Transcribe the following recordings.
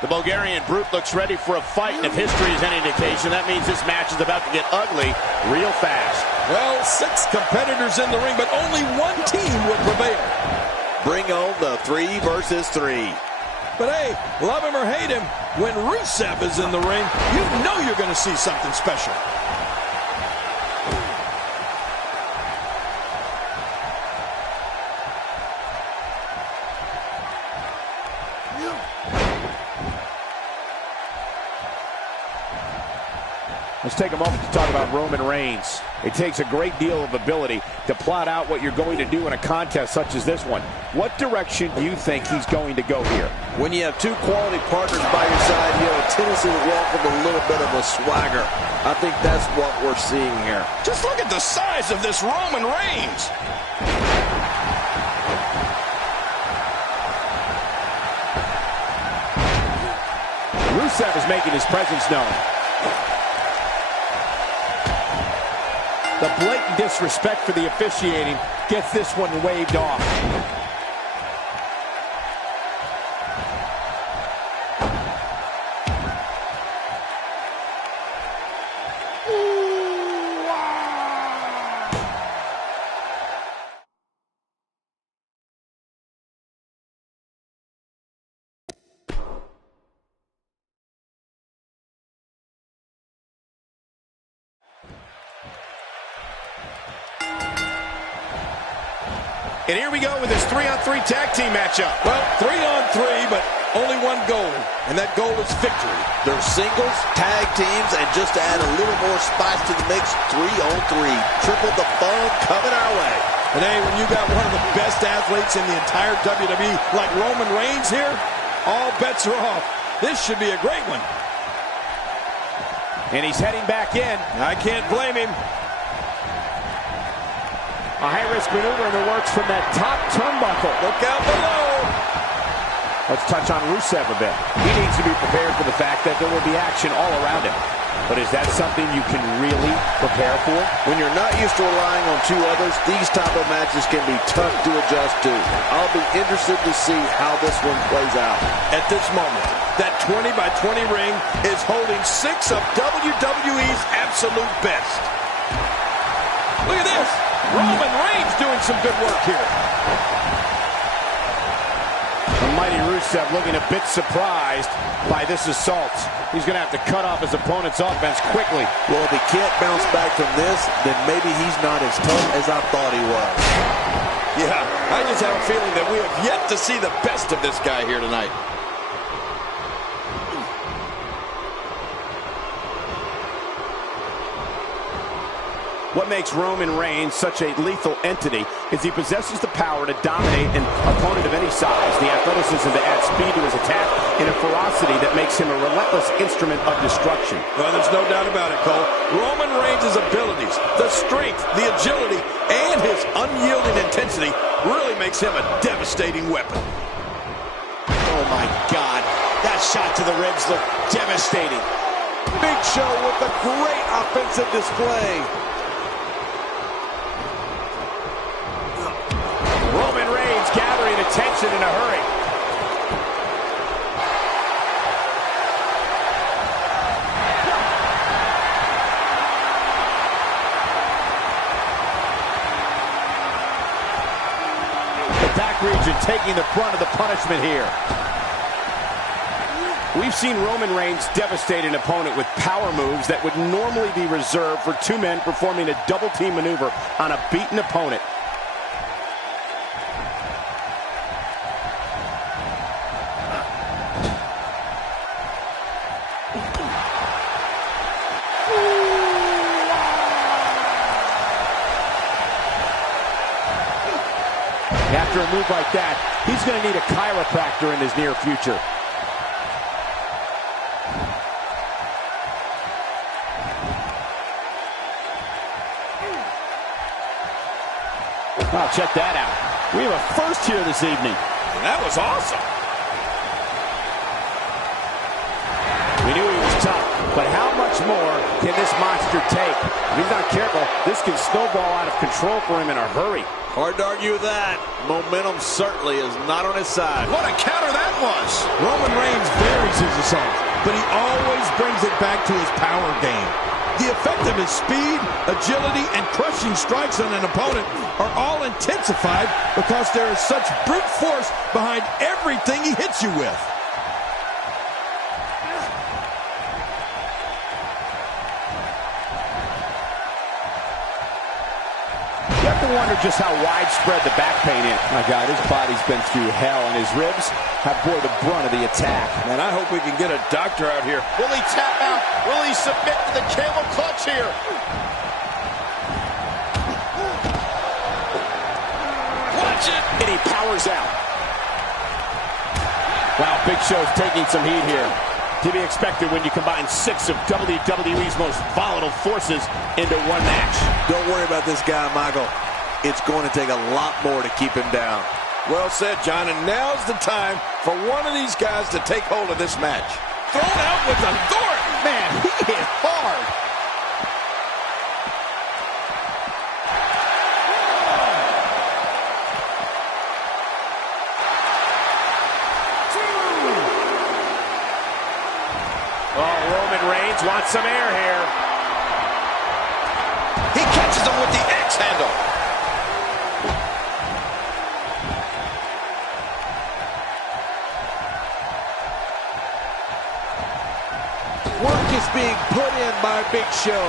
The Bulgarian Brute looks ready for a fight, and if history is any indication, that means this match is about to get ugly real fast. Well, 6 competitors in the ring, but only one team would prevail. Bring on the 3 versus 3. But hey, love him or hate him, when Rusev is in the ring, you know you're going to see something special. Let's take a moment to talk about Roman Reigns. It takes a great deal of ability to plot out what you're going to do in a contest such as this one. What direction do you think he's going to go here? When you have 2 quality partners by your side, you have a tendency to walk with a little bit of a swagger. I think that's what we're seeing here. Just look at the size of this Roman Reigns. Rusev is making his presence known. The blatant disrespect for the officiating gets this one waved off. And here we go with this 3-on-3 tag team matchup. Well, 3-on-3, but only one goal, and that goal is victory. They're singles, tag teams, and just to add a little more spice to the mix, 3-on-3. Triple the fun coming our way. And hey, when you got one of the best athletes in the entire WWE like Roman Reigns here, all bets are off. This should be a great one. And he's heading back in. I can't blame him. A high-risk maneuver in the works from that top turnbuckle. Look out below. Let's touch on Rusev a bit. He needs to be prepared for the fact that there will be action all around him. But is that something you can really prepare for? When you're not used to relying on 2 others, these type of matches can be tough to adjust to. I'll be interested to see how this one plays out. At this moment, that 20-by-20 ring is holding 6 of WWE's absolute best. Look at this. Roman Reigns doing some good work here. The mighty Rusev looking a bit surprised by this assault. He's going to have to cut off his opponent's offense quickly. Well, if he can't bounce back from this, then maybe he's not as tough as I thought he was. Yeah, I just have a feeling that we have yet to see the best of this guy here tonight. What makes Roman Reigns such a lethal entity is he possesses the power to dominate an opponent of any size, the athleticism to add speed to his attack, and a ferocity that makes him a relentless instrument of destruction. Well, there's no doubt about it, Cole. Roman Reigns' abilities, the strength, the agility, and his unyielding intensity really makes him a devastating weapon. Oh, my God. That shot to the ribs looked devastating. Big Show with a great offensive display. Roman Reigns gathering attention in a hurry. The back region taking the brunt of the punishment here. We've seen Roman Reigns devastate an opponent with power moves that would normally be reserved for 2 men performing a double team maneuver on a beaten opponent. After a move like that, he's going to need a chiropractor in his near future. Wow, check that out. We have a first here this evening. That was awesome. We knew he was tough, but how much more can this monster take? If he's not careful, this can snowball out of control for him in a hurry. Hard to argue with that. Momentum certainly is not on his side. What a counter that was. Roman Reigns varies his himself, but he always brings it back to his power game. The effect of his speed, agility, and crushing strikes on an opponent are all intensified because there is such brute force behind everything he hits you with. You have to wonder just how widespread the back pain is. My God, his body's been through hell, and his ribs have bore the brunt of the attack. Man, I hope we can get a doctor out here. Will he tap out? Will he submit to the camel clutch here? Watch it! And he powers out. Wow, Big Show's taking some heat here. To be expected when you combine 6 of WWE's most volatile forces into one match. Don't worry about this guy, Michael. It's going to take a lot more to keep him down. Well said, John, and now's the time for one of these guys to take hold of this match. Thrown out with authority. Man, he hit hard. Oh, Roman Reigns wants some air here. He catches him with the X handle. Work is being put in by Big Show.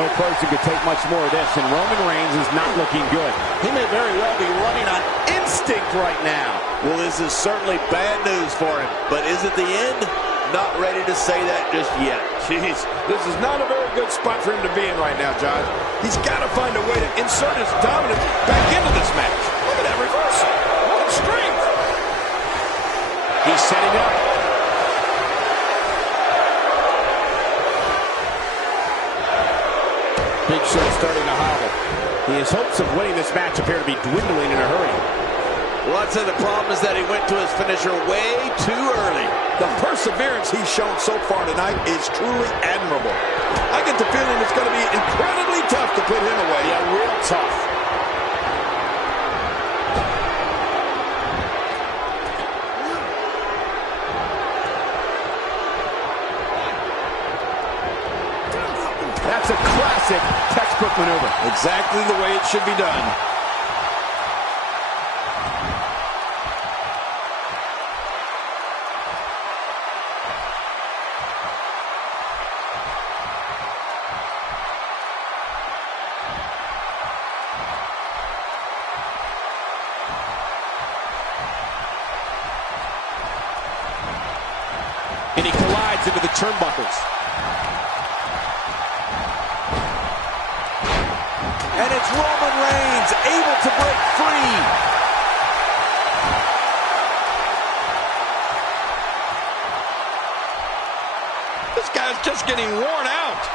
No person could take much more of this, and Roman Reigns is not looking good. He may very well be running on instinct right now. Well, this is certainly bad news for him, but is it the end? Not ready to say that just yet. Jeez, this is not a very good spot for him to be in right now, John. He's got to find a way to insert his dominance back into this match. Look at that reversal. What strength. He's setting up. Big Show starting to hobble. His hopes of winning this match appear to be dwindling in a hurry. Well, I'd say the problem is that he went to his finisher way too early. The perseverance he's shown so far tonight is truly admirable. I get the feeling it's going to be incredibly tough to put him away. Yeah, real tough. That's a classic textbook maneuver. Exactly the way it should be done. And he collides into the turnbuckles. And it's Roman Reigns able to break free. This guy's just getting worn out.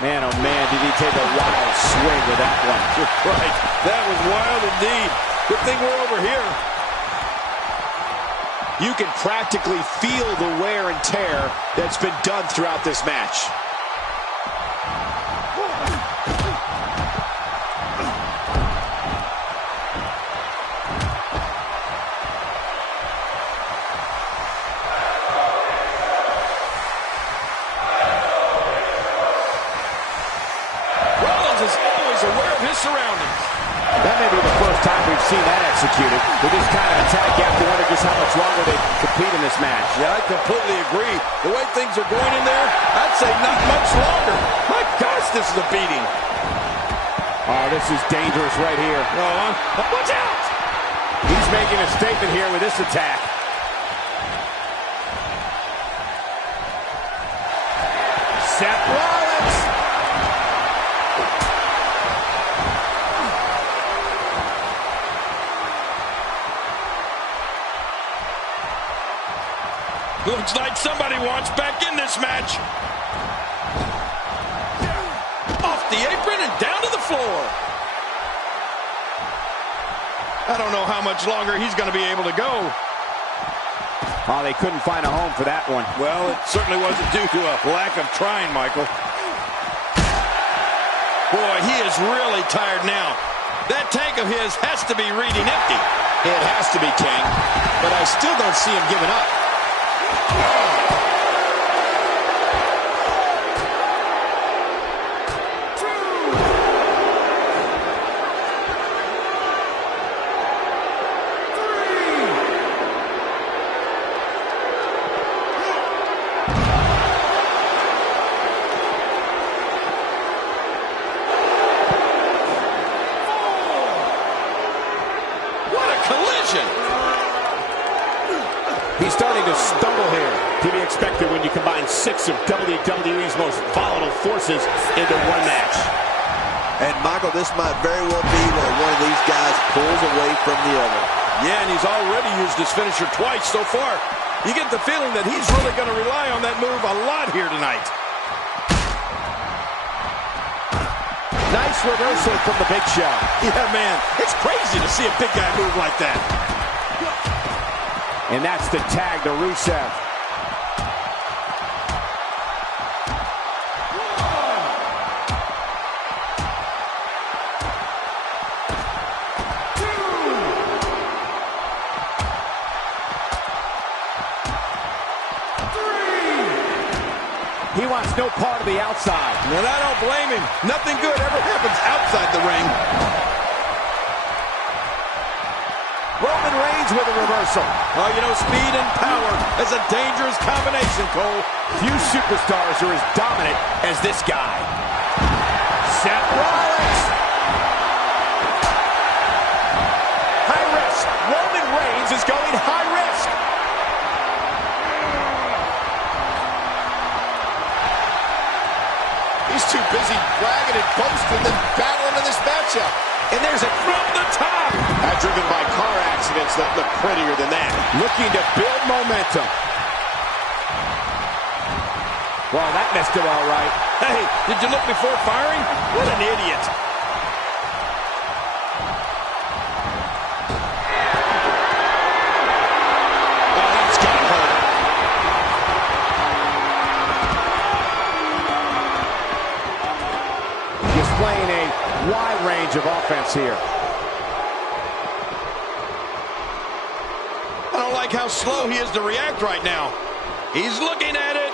Man, oh man, did he take a wild swing with that one. Right, that was wild indeed. Good thing we're over here. You can practically feel the wear and tear that's been done throughout this match. Rollins is always aware of his surroundings. That may be the first time we've seen that executed. With this kind of attack, you have to wonder just how much longer they compete in this match. Yeah, I completely agree. The way things are going in there, I'd say not much longer. My gosh, this is a beating. Oh, this is dangerous right here. Watch out! He's making a statement here with this attack. Seth Rollins. Looks like somebody wants back in this match. Off the apron and down to the floor. I don't know how much longer he's going to be able to go. Oh, they couldn't find a home for that one. Well, it certainly wasn't due to a lack of trying, Michael. Boy, he is really tired now. That tank of his has to be reading empty. It has to be, King, but I still don't see him giving up. He's starting to stumble here. To be expected when you combine 6 of WWE's most volatile forces into one match. And Michael, this might very well be where one of these guys pulls away from the other. Yeah, and he's already used his finisher twice so far. You get the feeling that he's really going to rely on that move a lot here tonight. Nice reversal from the Big Show. Yeah, man, it's crazy to see a big guy move like that. And that's the tag to Rusev. He wants no part of the outside. And I don't blame him. Nothing good ever happens outside the ring. Roman Reigns with a reversal. Oh, you know, speed and power is a dangerous combination, Cole. Few superstars are as dominant as this guy. Seth Rollins. High risk. Roman Reigns is going high risk. He's too busy bragging and boasting than battling in this matchup. And there's a From the top. Driven by car accidents that look prettier than that. looking to build momentum. Well, that messed it all right. Hey, did you look before firing? What an idiot. Oh, that's gonna hurt. Displaying a wide range of offense here. I don't like how slow he is to react right now. He's looking at it.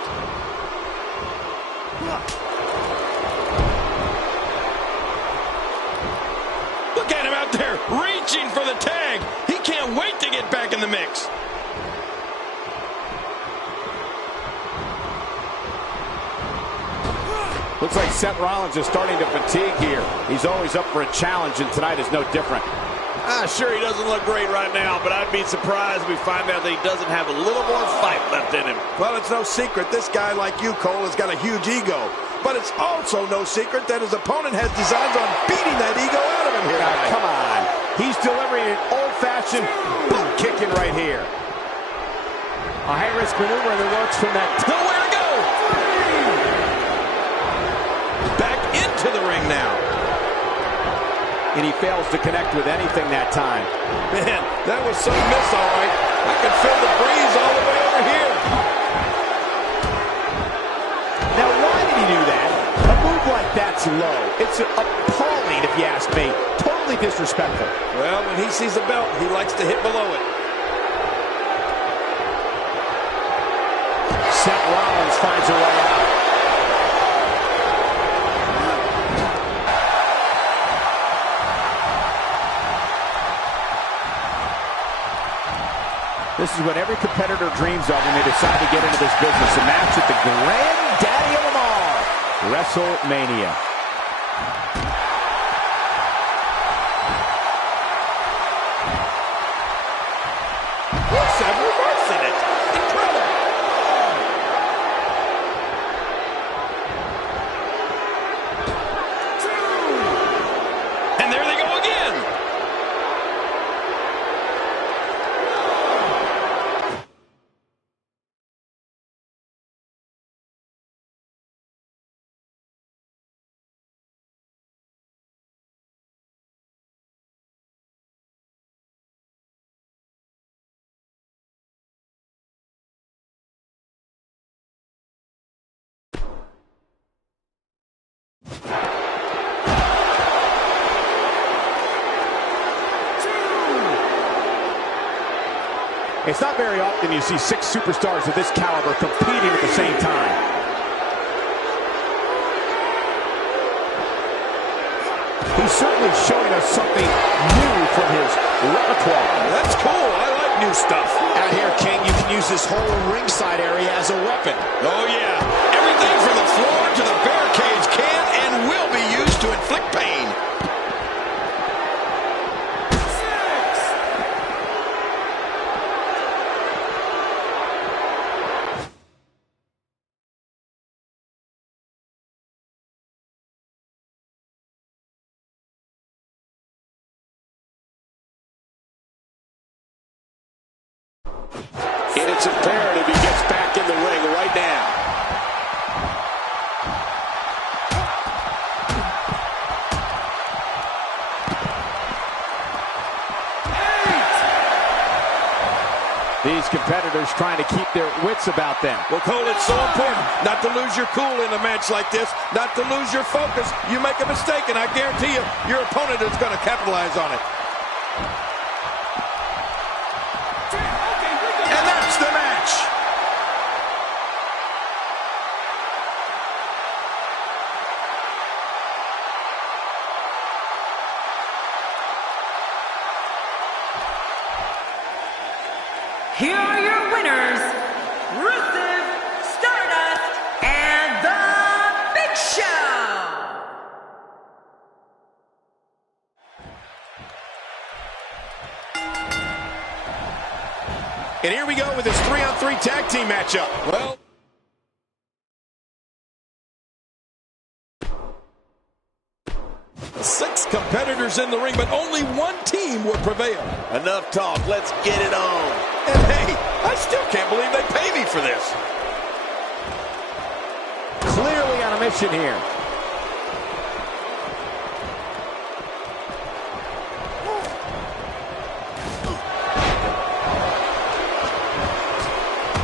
Look at him out there reaching for the tag. He can't wait to get back in the mix. Looks like Seth Rollins is starting to fatigue here. He's always up for a challenge, and tonight is no different. Sure, he doesn't look great right now, but I'd be surprised if we find out that he doesn't have a little more fight left in him. Well, it's no secret this guy like you, Cole, has got a huge ego. But it's also no secret that his opponent has designs on beating that ego out of him here tonight. Come on. He's delivering an old-fashioned boot kicking right here. A high-risk maneuver in the works from that. Nowhere to go. Back into the ring now. And he fails to connect with anything that time. Man, that was some miss, all right. I could feel the breeze all the way over here. Now, why did he do that? A move like that's low. It's appalling, if you ask me. Totally disrespectful. Well, when he sees the belt, he likes to hit below it. Seth Rollins finds a way out. This is what every competitor dreams of when they decide to get into this business. A match at the granddaddy of them all, WrestleMania. It's not very often you see 6 superstars of this caliber competing at the same time. He's certainly showing us something new from his repertoire. That's cool. I like new stuff. Out here, King, you can use this whole ringside area as a weapon. Oh, yeah. Everything from the floor to the barricades can and will be used to inflict pain. And it's imperative he gets back in the ring right now. These competitors trying to keep their wits about them. Well, Cole, it's so important not to lose your cool in a match like this, not to lose your focus. You make a mistake, and I guarantee you, your opponent is going to capitalize on it. And that's the match. Here are your winners, Rusev, Stardust, and The Big Show. And here we go with this 3-on-3 tag team matchup. Well, six competitors in the ring, but only one team will prevail. Enough talk. Let's get it on. And hey, I still can't believe they pay me for this. Clearly on a mission here.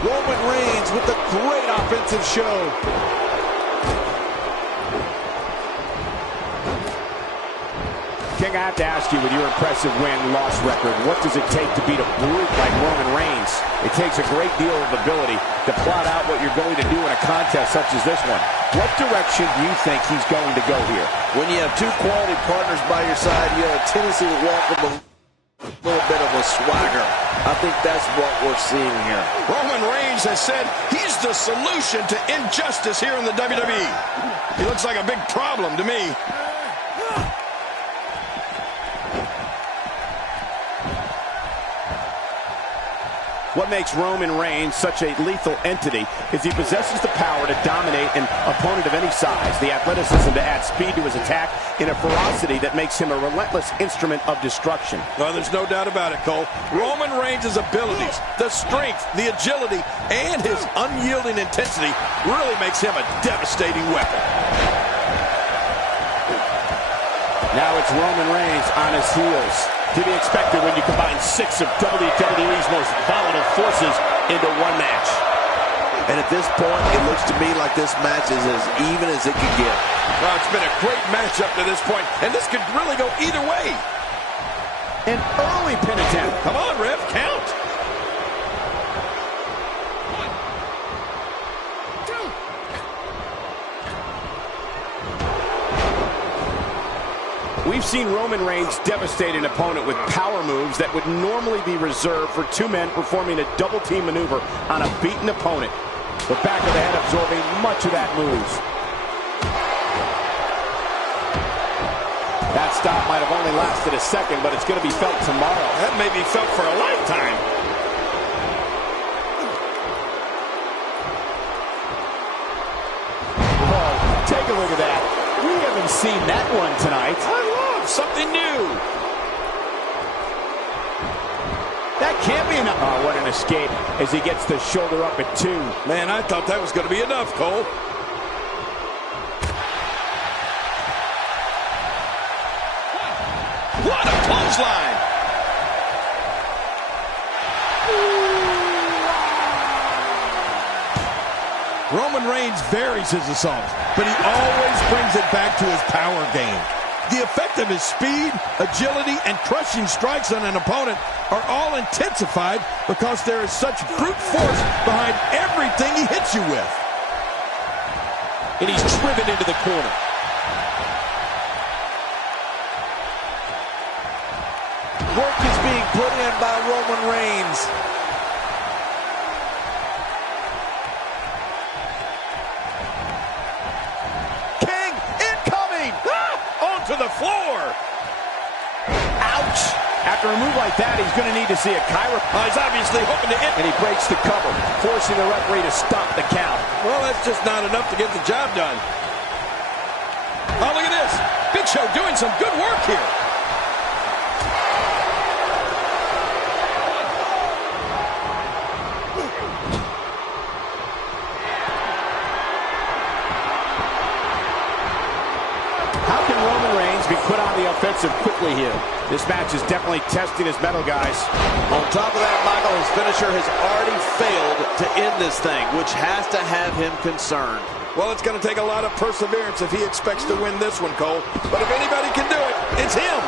Roman Reigns with a great offensive show. King, I have to ask you, with your impressive win-loss record, what does it take to beat a brute like Roman Reigns? It takes a great deal of ability to plot out what you're going to do in a contest such as this one. What direction do you think he's going to go here? When you have 2 quality partners by your side, you have a tendency to walk with a little bit of a swagger. I think that's what we're seeing here. Roman Reigns has said he's the solution to injustice here in the WWE. He looks like a big problem to me. What makes Roman Reigns such a lethal entity is he possesses the power to dominate an opponent of any size, the athleticism to add speed to his attack, and a ferocity that makes him a relentless instrument of destruction. Well, there's no doubt about it, Cole. Roman Reigns' abilities, the strength, the agility, and his unyielding intensity really makes him a devastating weapon. Now it's Roman Reigns on his heels. To be expected when you combine 6 of WWE's most volatile forces into one match. And at this point, it looks to me like this match is as even as it could get. Well, it's been a great match up to this point, and this could really go either way. An early pin attempt. Come on, ref, count. 1, 2. We've seen Roman Reigns devastate an opponent with power moves that would normally be reserved for 2 men performing a double team maneuver on a beaten opponent. The back of the head absorbing much of that move. That stop might have only lasted a second, but it's going to be felt tomorrow. That may be felt for a lifetime. Oh, take a look at that. We haven't seen that one tonight. I love something new. That can't be enough. Oh, what an escape as he gets the shoulder up at 2. Man, I thought that was going to be enough, Cole. What a clothesline. Roman Reigns varies his assault, but he always brings it back to his power game. The effect of his speed, agility, and crushing strikes on an opponent are all intensified because there is such brute force behind everything he hits you with. And he's driven into the corner. Work is being put in by Roman Reigns. King incoming! Onto the floor! Ouch! After a move like that, he's going to need to see a chiropractor. He's obviously hoping to hit. And he breaks the cover, forcing the referee to stop the count. Well, that's just not enough to get the job done. Oh, look at this. Big Show doing some good work here. How can Roman Reigns be put on the offensive quickly here? This match is definitely testing his mettle, guys. On top of that, Michael, his finisher has already failed to end this thing, which has to have him concerned. Well, it's going to take a lot of perseverance if he expects to win this one, Cole. But if anybody can do it, it's him.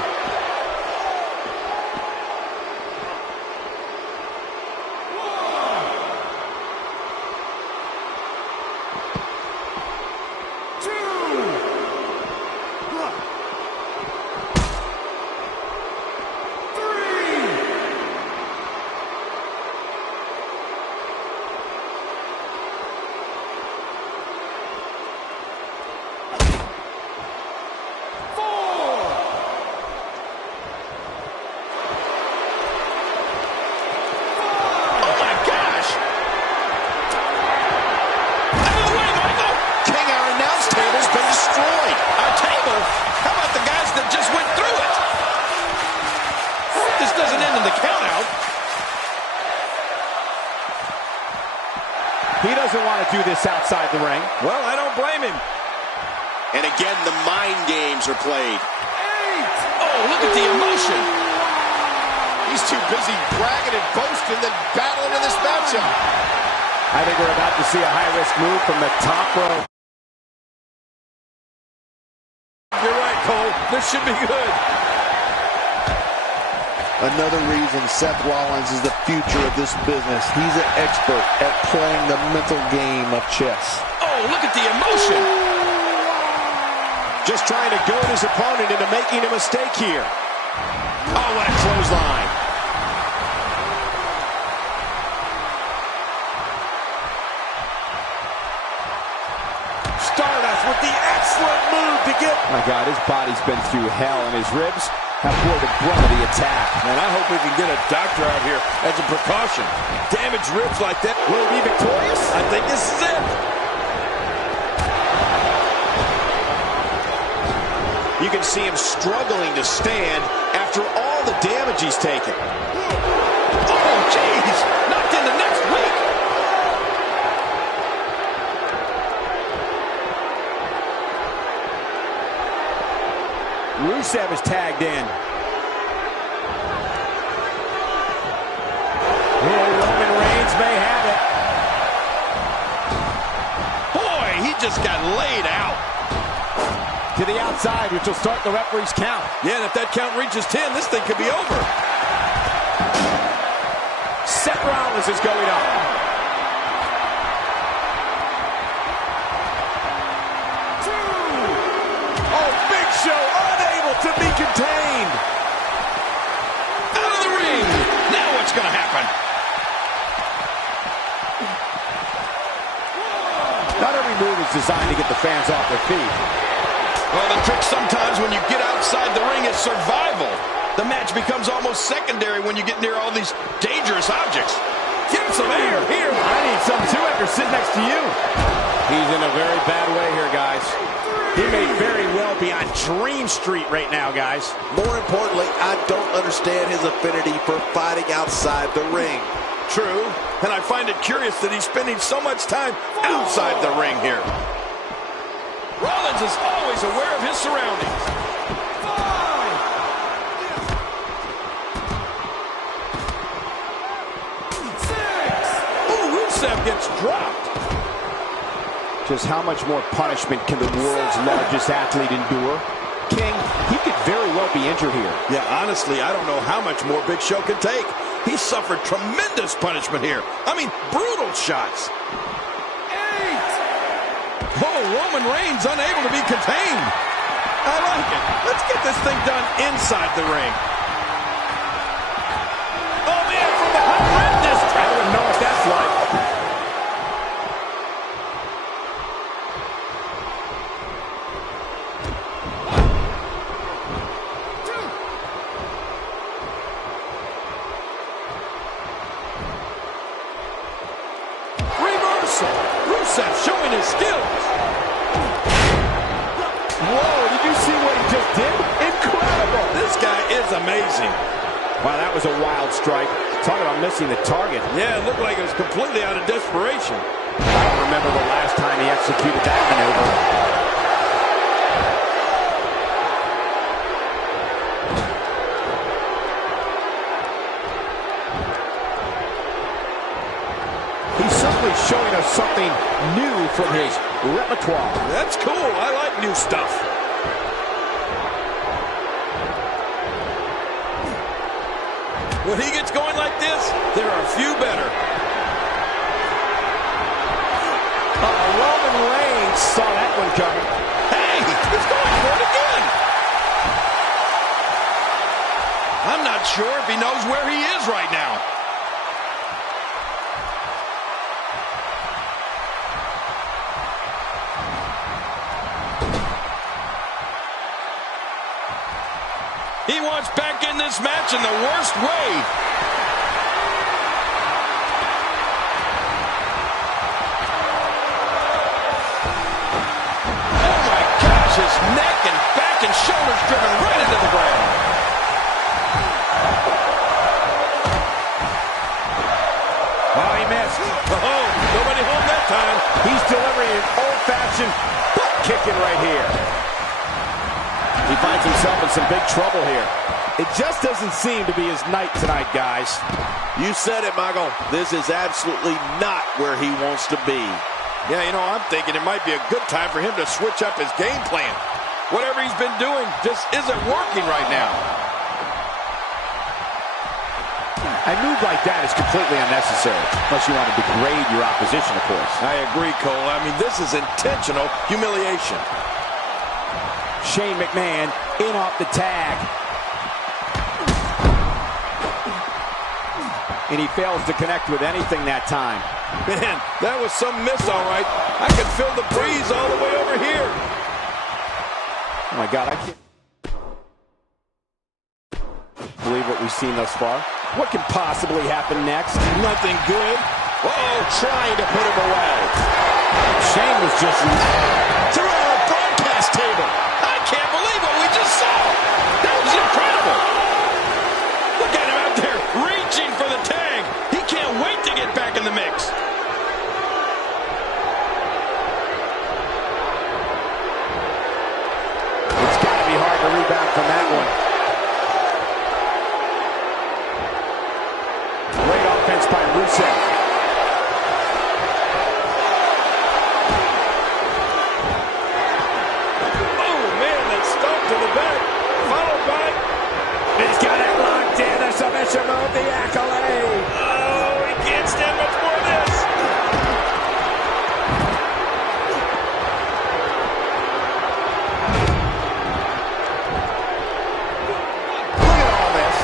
He doesn't want to do this outside the ring. Well, I don't blame him. And again, the mind games are played. Oh, look at the emotion. He's too busy bragging and boasting than battling in this matchup. I think we're about to see a high-risk move from the top rope. You're right, Cole. This should be good. Another reason Seth Rollins is the future of this business. He's an expert at playing the mental game of chess. Oh, look at the emotion. Just trying to goad his opponent into making a mistake here. Oh, what a clothesline. Stardust with the excellent move to get... Oh my God, his body's been through hell, and his ribs have bore the brunt of the attack. Man, I hope we can get a doctor out here as a precaution. Damaged ribs like that. Will he be victorious? I think this is it. You can see him struggling to stand after all the damage he's taken. Oh, jeez. Knocked into next week. Rusev is tagged in. Roman Reigns may have it. Boy, he just got laid out. To the outside, which will start the referee's count. Yeah, and if that count reaches 10, this thing could be over. Seth Rollins is going up. Oh, Big Show unable to be contained. Out of the ring. Now what's going to happen? Not every move is designed to get the fans off their feet. Well, the trick sometimes when you get outside the ring is survival. The match becomes almost secondary when you get near all these dangerous objects. Get him some air here. I need some too after sitting next to you. He's in a very bad way here, guys. He may very well be on Dream Street right now, guys. More importantly, I don't understand his affinity for fighting outside the ring. True, and I find it curious that he's spending so much time outside the ring here. Rollins is always aware of his surroundings. Ooh, Rusev gets dropped. Just how much more punishment can the world's largest athlete endure? King, he could very well be injured here. Yeah, honestly, I don't know how much more Big Show can take. He suffered tremendous punishment here. I mean, brutal shots. 8. Oh, Roman Reigns unable to be contained. I like it. Let's get this thing done inside the ring. Oh, man, from the horrendous. I don't know what that's like. Rusev showing his skills. Whoa, did you see what he just did? Incredible. This guy is amazing. Wow, that was a wild strike. Talk about missing the target. Yeah, it looked like it was completely out of desperation. I don't remember the last time he executed that maneuver. Showing us something new from his repertoire. That's cool. I like new stuff. When he gets going like this, there are a few better. Roman Reigns saw that one coming. Hey, he's going for it again. I'm not sure if he knows where he is right now. He wants back in this match in the worst way. Oh my gosh, his neck and back and shoulders driven right into the ground. Oh, he missed. Oh, nobody home that time. He's delivering an old-fashioned butt kicking right here. He finds himself in some big trouble here. It just doesn't seem to be his night tonight, guys. You said it, Michael. This is absolutely not where he wants to be. Yeah, you know, I'm thinking it might be a good time for him to switch up his game plan. Whatever he's been doing just isn't working right now. A move like that is completely unnecessary, unless you want to degrade your opposition, of course. I agree, Cole. I mean, this is intentional humiliation. Shane McMahon in off the tag. And he fails to connect with anything that time. Man, that was some miss, all right. I could feel the breeze all the way over here. Oh, my God, I can't believe what we've seen thus far. What can possibly happen next? Nothing good. Uh-oh, trying to put him away. Shane was just through our broadcast table. I can't believe what we just saw. That was incredible. Look at him out there reaching for the tag. He can't wait to get back in the mix. It's got to be hard to rebound from that one. Great offense by Rusev. Submission move, the accolade. Oh, he can't stand much more of this. Look at all this.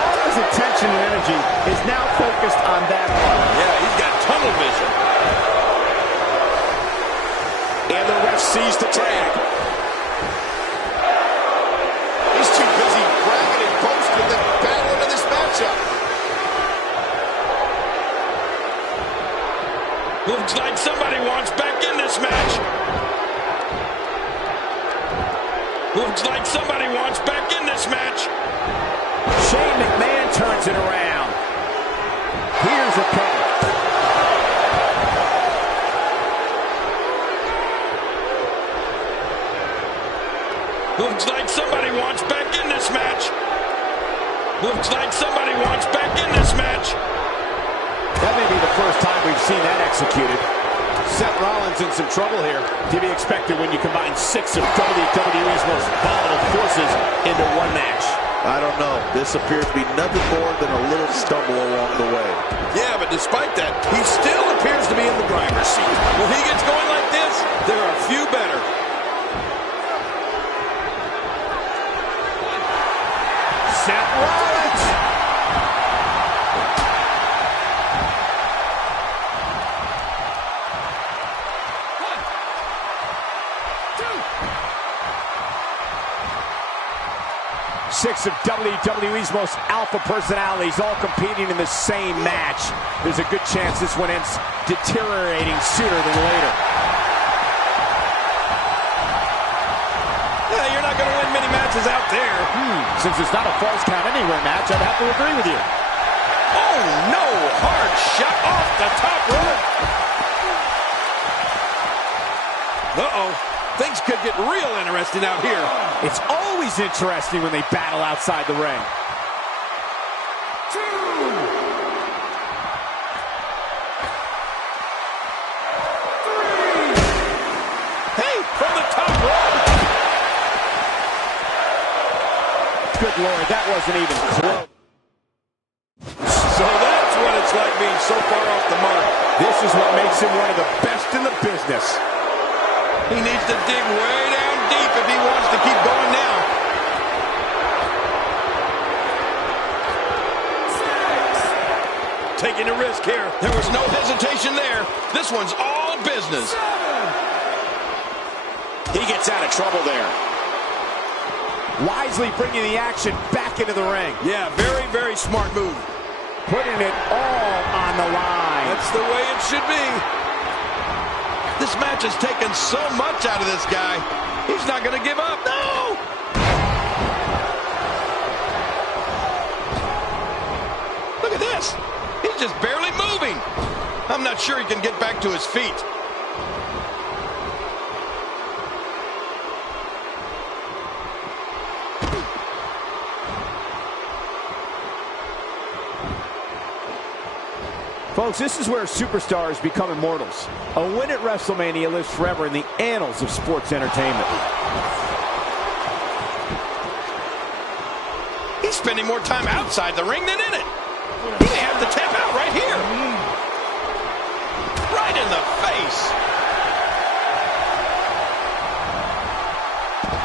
All his attention and energy is now focused on that arm. Yeah, he's got tunnel vision. And the ref sees the tag. He's too busy bragging and boasting than battling in this matchup. Looks like somebody wants back in this match. Looks like somebody wants back in this match. Shane McMahon turns it around. Here's a cover. Looks like somebody wants back in this match. Looks like somebody wants back in this match. That may be the first time we've seen that executed. Seth Rollins in some trouble here. To be expected when you combine 6 of WWE's most volatile forces into one match. I don't know. This appears to be nothing more than a little stumble along the way. Yeah, but despite that, he still appears to be in the driver's seat. When he gets going like this, there are a few better. Seth Rollins! 6 of WWE's most alpha personalities all competing in the same match. There's a good chance this one ends deteriorating sooner than later. Yeah, you're not going to win many matches out there. Since it's not a false count anywhere match, I'd have to agree with you. Oh, no! Hard shot off the top rope. Uh-oh. Things could get real interesting out here. It's always interesting when they battle outside the ring. 2. Hey, from the top rope. Good Lord, that wasn't even close. So that's what it's like being so far off the mark. This is what makes him one of the best in the business. He needs to dig way down deep if he wants to keep going now. 6. Taking a risk here. There was no hesitation there. This one's all business. 7. He gets out of trouble there. Wisely bringing the action back into the ring. Yeah, very, very smart move. Putting it all on the line. That's the way it should be. This match has taken so much out of this guy. He's not going to give up. No! Look at this. He's just barely moving. I'm not sure he can get back to his feet. Folks, this is where superstars become immortals. A win at WrestleMania lives forever in the annals of sports entertainment. He's spending more time outside the ring than in it. He may have to tap out right here. Right in the face.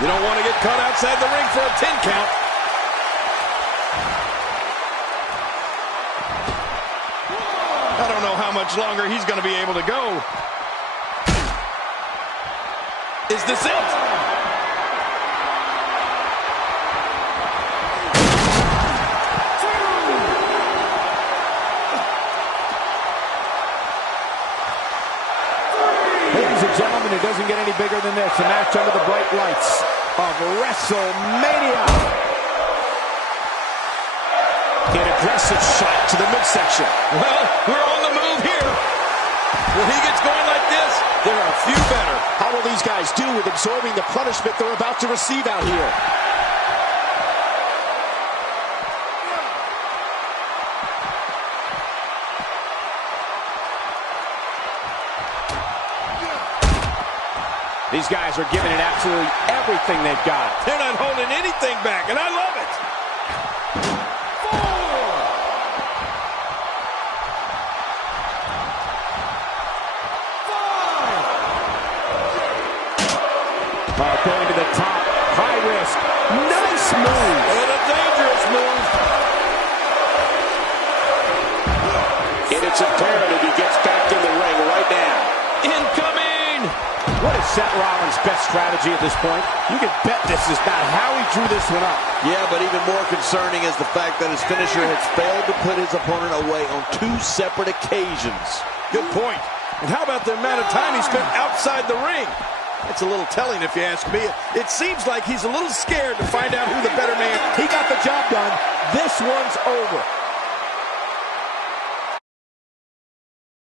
You don't want to get caught outside the ring for a 10 count. I don't know how much longer he's going to be able to go. Is this it? Ladies and gentlemen, it doesn't get any bigger than this. A match under the bright lights of WrestleMania. An aggressive shot to the midsection. Well, we're on the move here. When he gets going like this, there are a few better. How will these guys do with absorbing the punishment they're about to receive out here? These guys are giving it absolutely everything they've got. They're not holding anything back, and I love it. 4. 5. Going to the top, high risk, nice move. And a dangerous move. And it's imperative he gets back in the ring right now. Incoming. What is Seth Rollins' best strategy at this point? You can bet this is not how he drew this one up. Yeah, but even more concerning is the fact that his finisher has failed to put his opponent away on 2 separate occasions. Good point. And how about the amount of time he spent outside the ring? It's a little telling if you ask me. It seems like he's a little scared to find out who the better man is. He got the job done. This one's over.